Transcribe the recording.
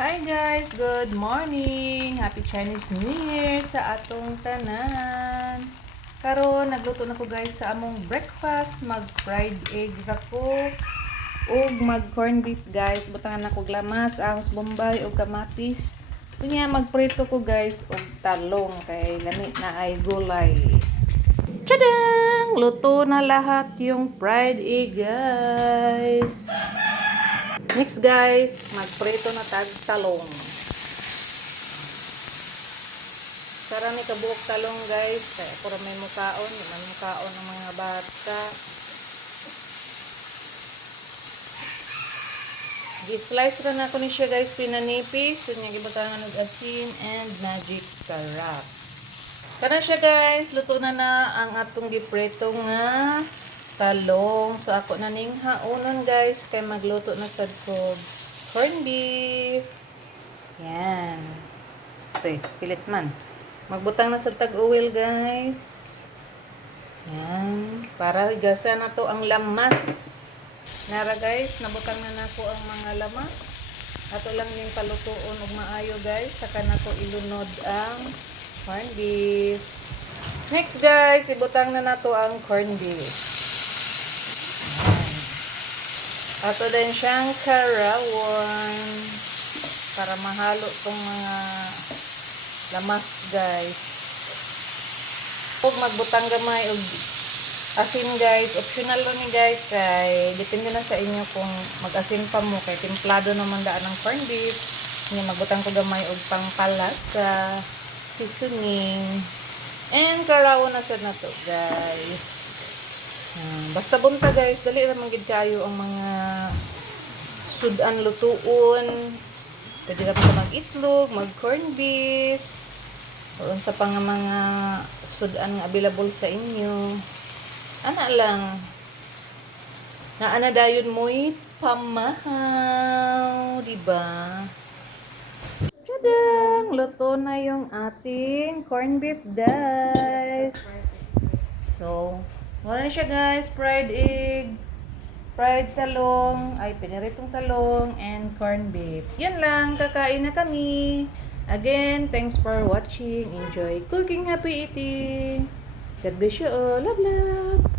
Hi guys, good morning. Happy Chinese New Year sa atong tanan. Karon nagluto na ko guys sa among breakfast, mag fried egg ako ug mag corn beef guys. Butangan ako lamas, ahos bombay ug kamatis. Kunya magprito ko guys og talong kay lami na ay gulay. Tadang! Luto na lahat yung fried egg guys. Next guys, magprito na tag talong. Sara may kabuok talong guys, kaya ako may mukaon, may mukaon ng mga bata. Gi-slice ra na ko ni siya guys, pinanipis, so niya gibutangan og asin and magic sarap. Kana siya guys, luto na ang atong giprito nga talong. So ako na ning haunon guys kay magluto na sad ko corn beef. Yan. Ito pilit man. Magbutang na sa tag-oil guys. Yan. Para gasa na to ang lamas. Nara guys, nabutang na nako ang mga lamas. Ato lang ning palutuon og maayo guys. Saka na ko ilunod ang corn beef. Next guys, ibutang na nato ang corn beef. Ato din siyang karawon para mahalo tong mga lamas guys. Huwag magbutang gamay og asin guys. Optional lang ni guys kay depende na sa inyo kung mag-asin pa mo kay templado naman daan ng corn beef. Nga magbutang ko gamay og pangpalasa, seasoning, and karawon na sad na to guys. Basta bunta guys, dali ra man gid kayo ang mga sudan lutuon. Pwede ra mo mag-itlog, mag-corn beef, o sa pang mga sudan nga available sa inyo. Ana lang. Naana dayon mo'y pamahaw, di ba? Tadang! Luto na yung ating corn beef guys. So, wala na siya guys, fried egg, fried talong, ay piniritong talong, and corn beef. Yan lang, kakain na kami. Again, thanks for watching. Enjoy cooking, happy eating. God bless you all. Love, love.